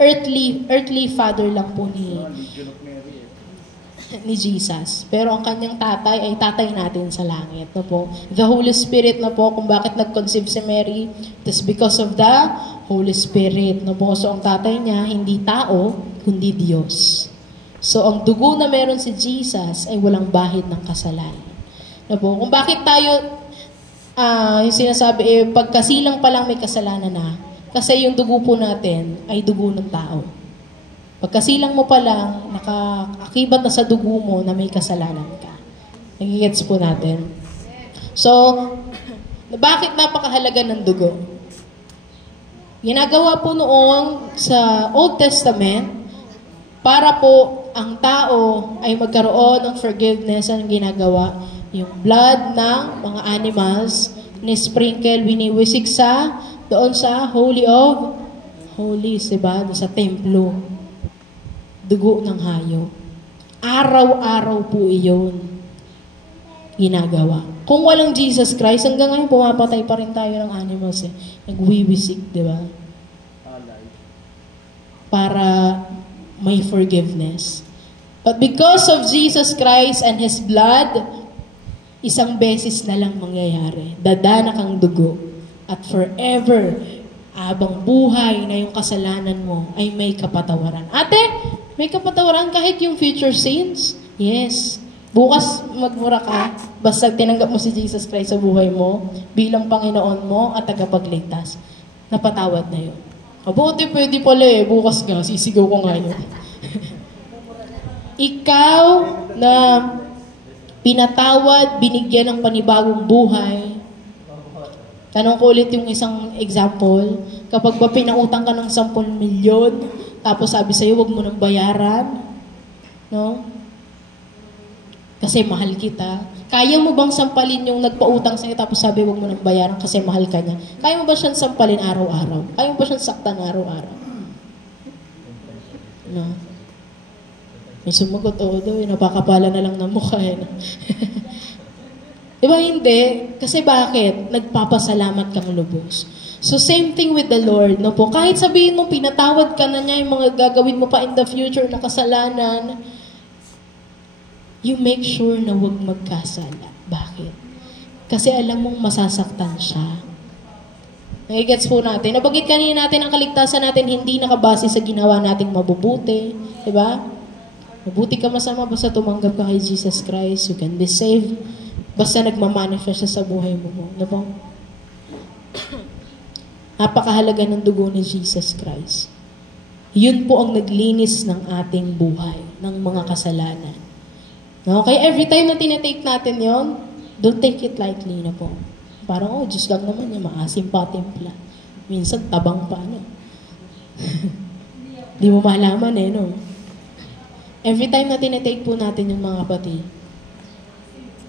earthly father lang po ni Jesus. Pero ang kanyang tatay ay tatay natin sa langit. Na po. The Holy Spirit na po, kung bakit nag-conceive si Mary, it is because of the Holy Spirit. Na po. So, ang tatay niya, hindi tao, kundi Diyos. So, ang dugo na meron si Jesus ay walang bahid ng kasalanan. Na po. Kung bakit tayo yung sinasabi, pagkasilang pa lang may kasalanan na. Kasi yung dugo po natin ay dugo ng tao. Pagkasilang mo pa lang, nakaakibat na sa dugo mo na may kasalanan ka. Nagigets po natin. So, bakit napakahalaga ng dugo? Ginagawa po noon sa Old Testament para po ang tao ay magkaroon ng forgiveness. Ang ginagawa? Yung blood ng mga animals, ni-sprinkle, winiwisik doon sa Holy of Holies, diba? Doon sa templo. Dugo ng hayop. Araw-araw po iyon ginagawa. Kung walang Jesus Christ, hanggang ngayon pumapatay pa rin tayo ng animals eh. Nagwiwisik, diba? Para may forgiveness. But because of Jesus Christ and His blood, isang beses na lang mangyayari. Dadanak ang dugo. At forever, abang buhay na yung kasalanan mo ay may kapatawaran. Ate, may kapatawaran kahit yung future sins? Yes. Bukas magmura ka, basta tinanggap mo si Jesus Christ sa buhay mo, bilang Panginoon mo at tagapagligtas. Napatawad na yun. Abuti, pwede pala eh. Bukas nga, sisigaw ko nga yun. Ikaw na pinatawad, binigyan ng panibagong buhay. Tanong ko ulit yung isang example. Kapag ba pinautang ka ng 10 milyon, tapos sabi sa'yo, huwag mo nang bayaran. No? Kasi mahal kita. Kaya mo bang sampalin yung nagpautang sa'yo, tapos sabi, huwag mo nang bayaran kasi mahal ka niya? Kaya mo ba siyang sampalin araw-araw? Kaya mo ba siyang saktan araw-araw? No? May sumagot, oo daw, napakapala na lang ng mukha. Di ba hindi? Kasi bakit? Nagpapasalamat kang lubos. So same thing with the Lord, no po. Kahit sabihin mo, pinatawad ka na niya yung mga gagawin mo pa in the future na kasalanan, you make sure na huwag magkasala. Bakit? Kasi alam mong masasaktan siya. Nagigets po natin. Nabagit kanina natin ang kaligtasan natin hindi nakabase sa ginawa nating mabubuti. Diba? Mabuti ka masama basta tumanggap ka kay Jesus Christ. You can be saved. Basta nagmamanifest siya sa buhay mo. Diba? Napakahalaga ng dugo ni Jesus Christ. Yun po ang naglinis ng ating buhay, ng mga kasalanan. No? Kaya every time na tinitake natin yon, don't take it lightly na po. Parang, Diyos lang naman niya, maasim pa timpla. Minsan, tabang pa, no? Di mo malaman no? Every time na tinitake po natin yung mga kapatid,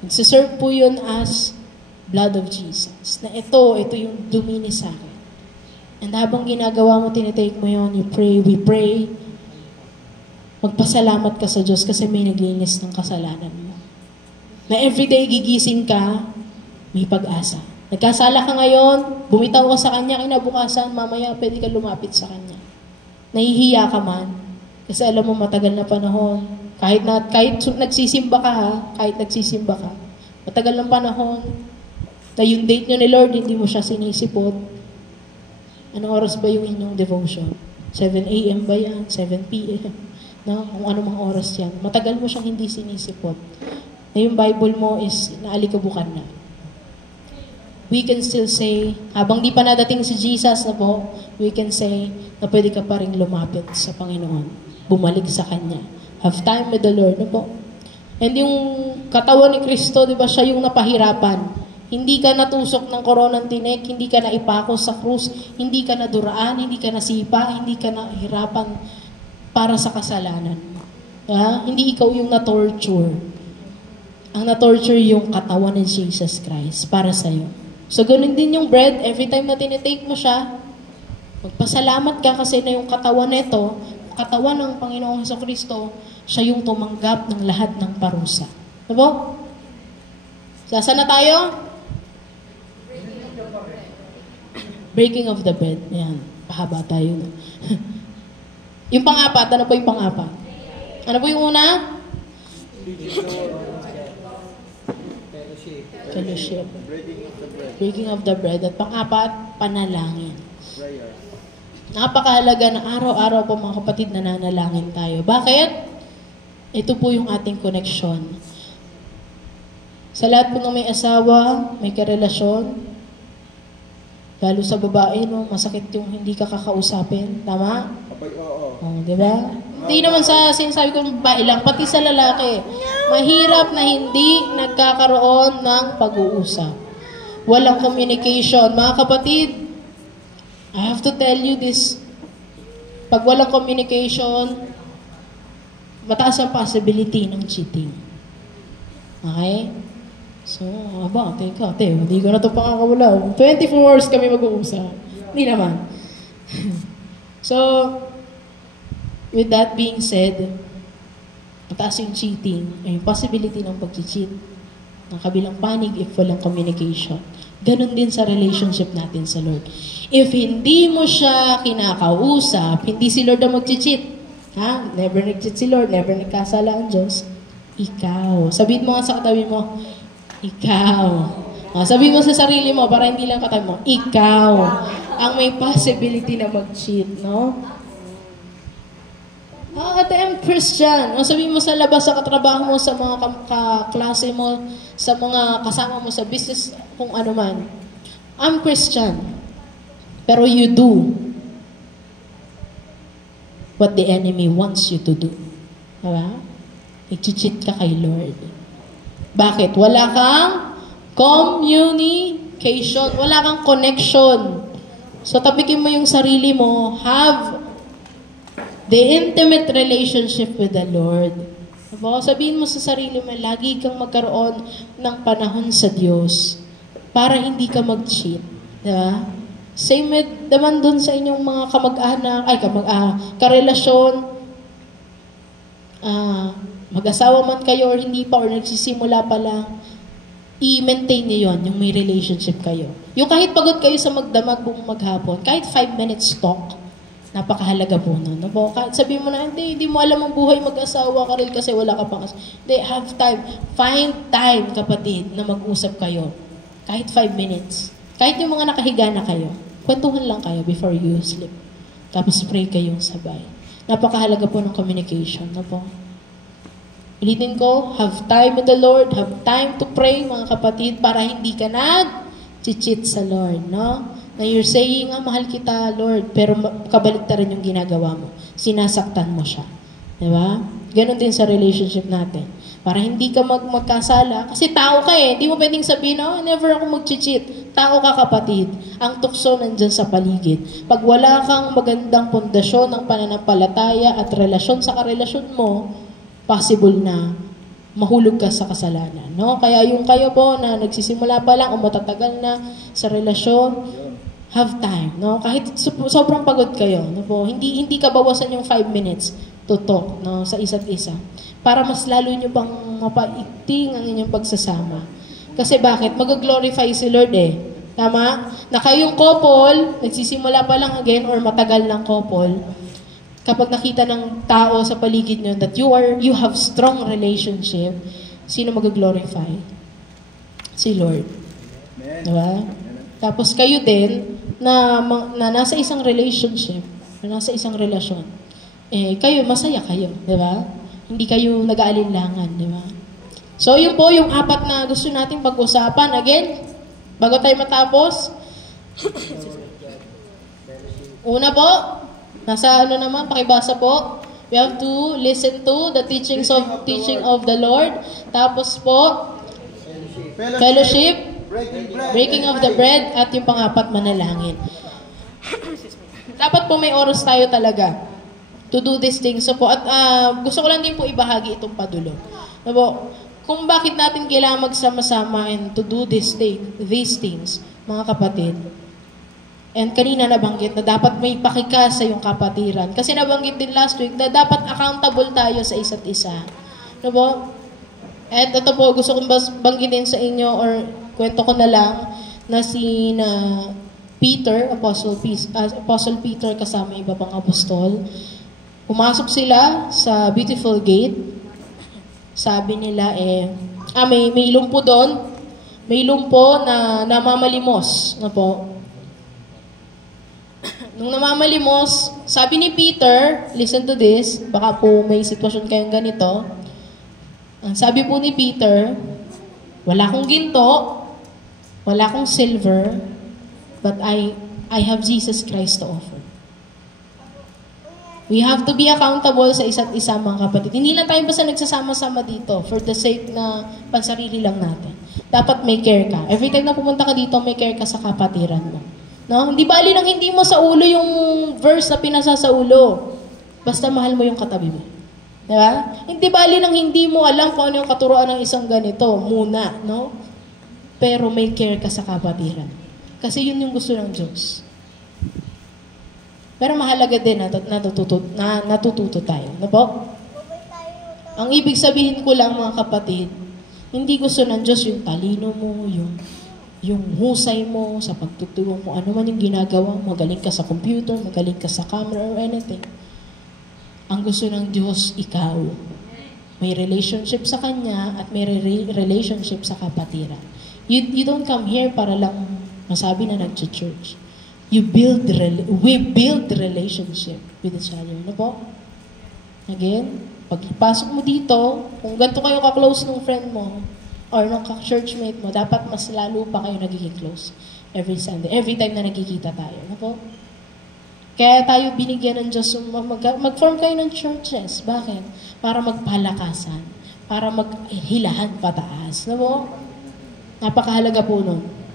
nagsiserve po yun as blood of Jesus. Na ito yung dumini sa akin. And habang ginagawa mo, tinitake mo yun, you pray, we pray, magpasalamat ka sa Diyos kasi may naglinis ng kasalanan mo. Na everyday gigising ka, may pag-asa. Nagkasala ka ngayon, bumitaw ka sa Kanya, kinabukasan, mamaya pwede ka lumapit sa Kanya. Nahihiya ka man, kasi alam mo matagal na panahon, kahit nagsisimba ka matagal ng panahon, na yung date nyo ni Lord, hindi mo siya sinisipot. Anong oras ba yung inyong devotion? 7 a.m. ba yan? 7 p.m.? No? Kung ano mang oras yan. Matagal mo siyang hindi sinisipot. Na yung Bible mo is naalikabukan na. We can still say, habang di pa nadating si Jesus na po, we can say na pwede ka pa rin lumapit sa Panginoon. Bumalik sa Kanya. Have time with the Lord. No po? And yung katawan ni Kristo, di ba, siya yung napahirapan. Hindi ka natusok ng koronang tinik, hindi ka naipako sa krus, hindi ka naduraan, hindi ka nasipa, hindi ka nahirapan para sa kasalanan. Hindi ikaw yung na-torture. Ang na-torture yung katawan ni Jesus Christ para sa'yo. So, ganun din yung bread. Every time na tinitake mo siya, magpasalamat ka kasi na yung katawan nito, katawan ng Panginoong Jesucristo, siya yung tumanggap ng lahat ng parusa. Diba? Saan na tayo? Breaking of the bread. Yan. Pahaba tayo. Yung pang-apat. Ano po yung pang-apat? Ano po yung una? Fellowship. Breaking of the bread. At pang-apat, panalangin. Napakahalaga na araw-araw po mga kapatid nananalangin tayo. Bakit? Ito po yung ating connection. Sa lahat po ng may asawa, may karelasyon, lalo sa babae, no, masakit yung hindi ka kakausapin. Tama? Oo. Di ba? Hindi naman sa sinasabi ko babae lang, pati sa lalaki. Mahirap na hindi nagkakaroon ng pag-uusap. Walang communication. Mga kapatid, I have to tell you this. Pag walang communication, mataas ang possibility ng cheating. Okay? So, hindi ko na ito pakakawala. 24 hours kami mag-uusap. Hindi naman. So, with that being said, mataas yung cheating, ay yung possibility ng pag-cheat, ng kabilang panig if walang communication. Ganon din sa relationship natin sa Lord. If hindi mo siya kinakausap, hindi si Lord ang mag-cheat. Never nag-cheat si Lord, never nagkasala ang Diyos. Ikaw. Sabihin mo nga sa katabi mo, ikaw. Sabihin mo sa sarili mo, para hindi lang katabi mo, ikaw ang may possibility na mag-cheat, no? At I'm Christian. Sabihin mo sa labas, sa katrabaho mo, sa mga kaklase mo, sa mga kasama mo sa business, kung ano man. I'm Christian. Pero you do what the enemy wants you to do. Diba? I-cheat ka kay Lord. Bakit? Wala kang communication. Wala kang connection. So, tapikin mo yung sarili mo. Have the intimate relationship with the Lord. Sabihin mo sa sarili mo, lagi kang magkaroon ng panahon sa Diyos para hindi ka mag-cheat. Diba? Same with naman dun sa inyong mga karelasyon, mag-asawa man kayo or hindi pa, or nagsisimula pa lang, i-maintain niyo yun, yung may relationship kayo. Yung kahit pagod kayo sa magdamag buong maghapon, kahit 5 minutes talk, napakahalaga po nun. No? Kahit sabihin mo na, hindi mo alam ang buhay mag-asawa ka rin kasi wala ka pang asawa. Hindi, have time. Find time, kapatid, na mag-usap kayo. Kahit 5 minutes. Kahit yung mga nakahiga na kayo. Kwentuhan lang kayo before you sleep. Tapos pray kayong sabay. Napakahalaga po ng communication. No po? Ulitin ko, have time with the Lord, have time to pray, mga kapatid, para hindi ka nag-cheat sa Lord, no? Na you're saying, mahal kita, Lord, pero kabaligtaran yung ginagawa mo. Sinasaktan mo siya. Diba? Ganon din sa relationship natin. Para hindi ka magkasala, kasi tao ka eh. Hindi mo pwedeng sabihin, never ako mag-cheat. Tao ka, kapatid. Ang tukso nandyan sa paligid. Pag wala kang magandang pundasyon ng pananampalataya at relasyon sa karelasyon mo, possible na mahulog ka sa kasalanan, no? Kaya yung kayo po na nagsisimula pa lang o matatagal na sa relasyon, have time, no? Kahit sobrang pagod kayo, no po, hindi ka bawasan yung 5 minutes to talk, no, sa isa't isa. Para mas lalo nyo pang mapaigting ang inyong pagsasama. Kasi bakit? Mag-glorify si Lord eh. Tama? Na kayong couple, nagsisimula pa lang again or matagal ng couple, kapag nakita ng tao sa paligid nyo that you have strong relationship, sino mag-glorify? Si Lord. Diba? Tapos kayo din, na nasa isang relationship, na nasa isang relasyon, kayo, masaya kayo. Diba? Hindi kayo nag-aalinlangan. Diba? So, yun po yung 4 na gusto nating pag-usapan. Again, bago tayo matapos, una po, nasa naman, pakibasa po. We have to listen to the teaching of the Lord. Tapos po, fellowship, breaking of the bread, at yung pang-4, manalangin. Dapat po may oras tayo talaga to do these things. So po, at gusto ko lang din po ibahagi itong padulo. So po, kung bakit natin kailangan magsama-sama and to do these things, mga kapatid. And kanina nabanggit na dapat may pakika sa yung kapatiran. Kasi nabanggit din last week na dapat accountable tayo sa isa't isa. No po? At ito po, gusto kong banggitin sa inyo or kwento ko na lang na Peter, Apostle Peter kasama iba pang apostol. Pumasok sila sa beautiful gate. Sabi nila may lumpo doon. May lumpo na namamalimos. No po? Nung namamalimos, sabi ni Peter, listen to this, baka po may sitwasyon kayong ganito. Ang sabi po ni Peter, wala akong ginto, wala akong silver, but I have Jesus Christ to offer. We have to be accountable sa isa't isa, mga kapatid. Hindi lang tayo basta nagsasama-sama dito for the sake na pansarili lang natin. Dapat may care ka. Every time na pumunta ka dito, may care ka sa kapatiran mo. No? Hindi bali lang hindi mo sa ulo yung verse na pinasa sa ulo. Basta mahal mo yung katabi mo. Diba? Hindi bali lang hindi mo alam kung ano yung katuruan ng isang ganito muna, no? Pero may care ka sa kapatiran. Kasi yun yung gusto ng Diyos. Pero mahalaga din na natututo tayo. No po? Ang ibig sabihin ko lang, mga kapatid, hindi gusto ng Diyos yung talino mo, yung husay mo sa pagtuturo mo, ano man yung ginagawa, magaling ka sa computer, magaling ka sa camera or anything. Ang gusto ng Diyos, ikaw. May relationship sa Kanya at may relationship sa kapatiran. You don't come here para lang masabi na nag-church. We build the relationship with each other. Ano po? Again, pagpasok mo dito, kung ganito kayo ka-close ng friend mo, or ng churchmate mo, dapat mas lalo pa kayo nagiging close every Sunday. Every time na nagkikita tayo. Ano po? Kaya tayo binigyan ng Diyos, mag-form kayo ng churches. Bakit? Para magpalakasan. Para maghilahan pataas. Ano po? Napakahalaga po nun.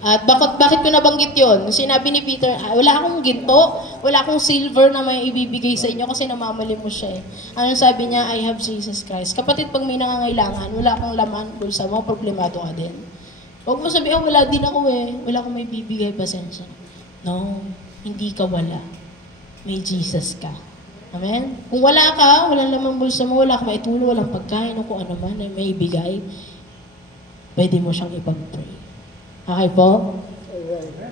At bakit ko nabanggit yun? Sinabi ni Peter, wala akong ginto, wala akong silver na may ibibigay sa inyo kasi namamali mo siya eh. Ano sabi niya? I have Jesus Christ. Kapatid, pag may nangangailangan, wala akong laman, bulsa mo, problemado ka din. Huwag mo sabihin, wala din ako eh. Wala akong may bibigay, pasensya. No, hindi ka wala. May Jesus ka. Amen? Kung wala ka, walang laman bulsa mo, wala kang maitulong, walang pagkain, o kung ano man, may ibigay. pwede mo siyang ipag-pray. Okay po?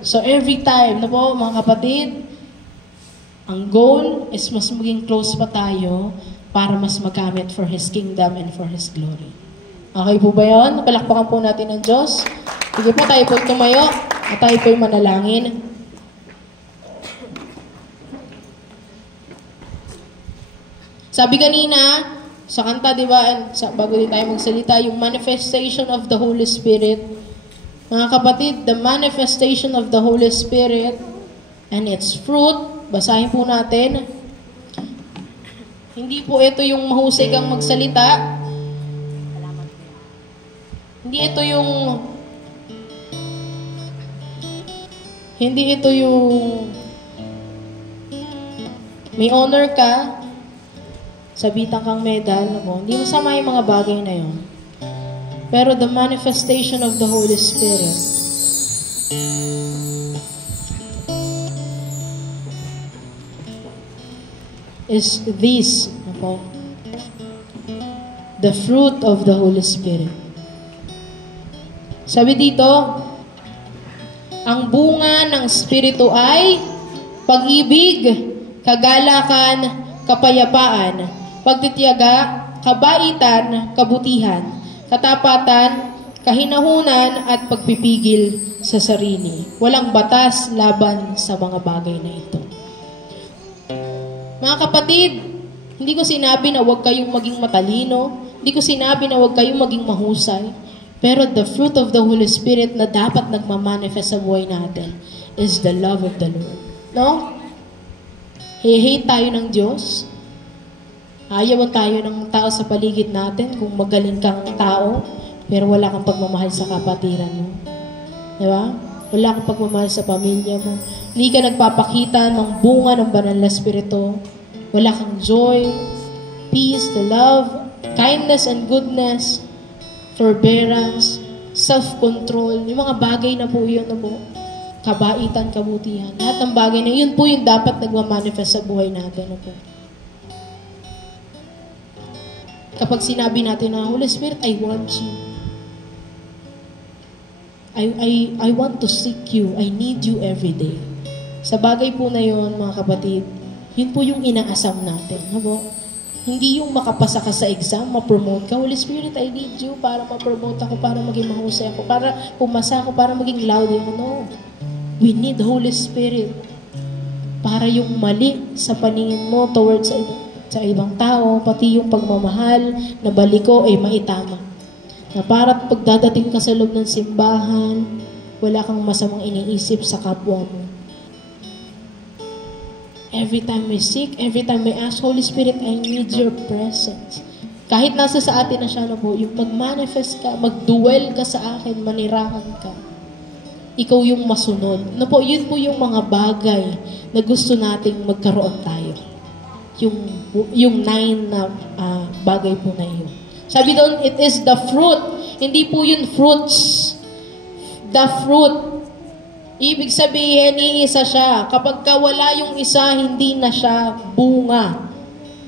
So every time, na po mga kapatid, ang goal is mas maging close pa tayo para mas magamit for His kingdom and for His glory. Okay po ba yun? Palakpakan po natin ang Diyos. Sige po, tayo po tumayo at tayo po manalangin. Sabi kanina, sa kanta, di ba, bago din tayo magsalita, yung manifestation of the Holy Spirit. Mga kapatid, the manifestation of the Holy Spirit and its fruit, basahin po natin. Hindi po ito yung mahusay kang magsalita. Hindi ito yung may honor ka, sabitan kang medal, hindi masama yung mga bagay na yun. Pero the manifestation of the Holy Spirit is this, the fruit of the Holy Spirit. Sabi dito, ang bunga ng Espiritu ay pag-ibig, kagalakan, kapayapaan, pagtitiyaga, kabaitan, kabutihan, katapatan, kahinahunan, at pagpipigil sa sarili. Walang batas laban sa mga bagay na ito. Mga kapatid, hindi ko sinabi na huwag kayong maging matalino, hindi ko sinabi na huwag kayong maging mahusay, pero the fruit of the Holy Spirit na dapat nagmamanifest sa buhay natin is the love of the Lord. No? Hate tayo ng Diyos. Ayaw tayo ng tao sa paligid natin kung magaling kang tao, pero wala kang pagmamahal sa kapatiran mo. Diba? Wala kang pagmamahal sa pamilya mo. Hindi ka nagpapakita ng bunga ng banal na Espiritu. Wala kang joy, peace, the love, kindness and goodness, forbearance, self-control. Yung mga bagay na po yun na po. Kabaitan, kabutihan. Lahat ng bagay na yun po yung dapat nagmamanifest sa buhay natin na po. Kapag sinabi natin na, Holy Spirit, I want you. I want to seek you. I need you every day. Sa bagay po na yun, mga kapatid, yun po yung inaasam natin. Habo? Hindi yung makapasa ka sa exam, ma-promote ka. Holy Spirit, I need you para ma-promote ako, para maging mahusay ako, para pumasa ako, para maging loud ako. No. We need Holy Spirit para yung mali sa paningin mo towards sa ibang tao, pati yung pagmamahal na baliko ay maitama. Na para pagdadating ka sa loob ng simbahan, wala kang masamang iniisip sa kapwa mo. Every time we seek, every time we ask, Holy Spirit, I need your presence. Kahit nasa sa atin na siya na po, yung mag-manifest ka, mag-duel ka sa akin, manirahan ka. Ikaw yung masunod. No po, yun po yung mga bagay na gusto nating magkaroon tayo. Yung 9 na bagay po na yun. Sabi doon, it is the fruit. Hindi po yun fruits. The fruit. Ibig sabihin, iisa siya. Kapag wala yung isa, hindi na siya bunga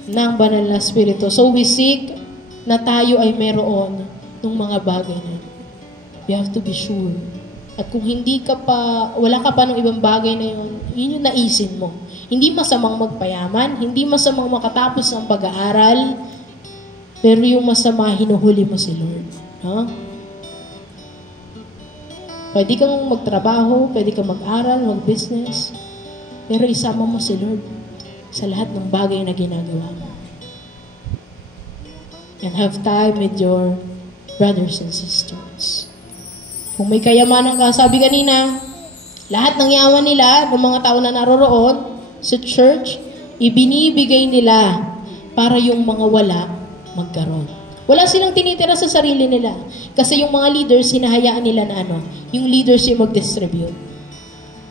ng banal na Espiritu. So we seek na tayo ay meron ng mga bagay na yun. We have to be sure. At kung hindi ka pa, wala ka pa ng ibang bagay na yun, yun yung naisin mo. Hindi masamang magpayaman, hindi masamang makatapos ng pag-aaral, pero yung masama, hinuhuli mo si Lord. No? Pwede kang magtrabaho, pwede kang mag-aral, mag-business, pero isama mo si Lord sa lahat ng bagay na ginagawa mo. And have time with your brothers and sisters. Kung may kayamanan ka, sabi kanina, lahat ng yaman nila, ng mga tao na naroroon sa church, ibinibigay nila para yung mga wala magkaroon. Wala silang tinitira sa sarili nila. Kasi yung mga leaders, hinahayaan nila na yung leaders yung mag-distribute.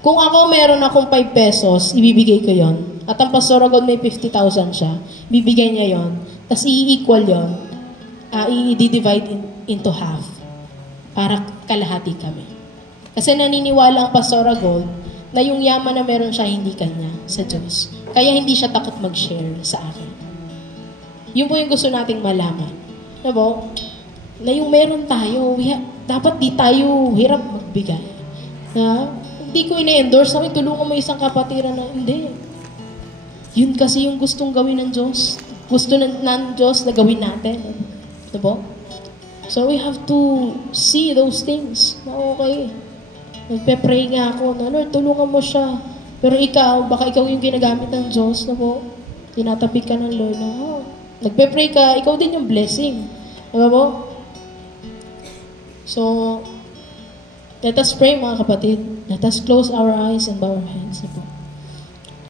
Kung ako meron akong 5 pesos, ibibigay ko yon. At ang Pastor Agod may 50,000 siya, bibigay niya yon. Tapos i-equal yon. I-divide into half. Para kalahati kami. Kasi naniniwala ang Pastor Agod na yung yaman na meron siya hindi kanya sa Diyos. Kaya hindi siya takot mag-share sa akin. Yun po yung gusto nating malaman. Diba? Na yung meron tayo, dapat di tayo hirap magbigay. Hindi ko ine-endorse na tulungan mo isang kapatiran na hindi. Yun kasi yung gustong gawin ng Diyos. Gusto ng Diyos na gawin natin. Diba? So we have to see those things. Okay. Nagpe-pray nga ako na, Lord, tulungan mo siya. Pero ikaw, baka ikaw yung ginagamit ng Diyos. Diba? Tinatapik ka ng Lord na, nagpe-pray ka, ikaw din yung blessing. Diba po? So, let us pray mga kapatid. Let us close our eyes and bow our heads. Diba?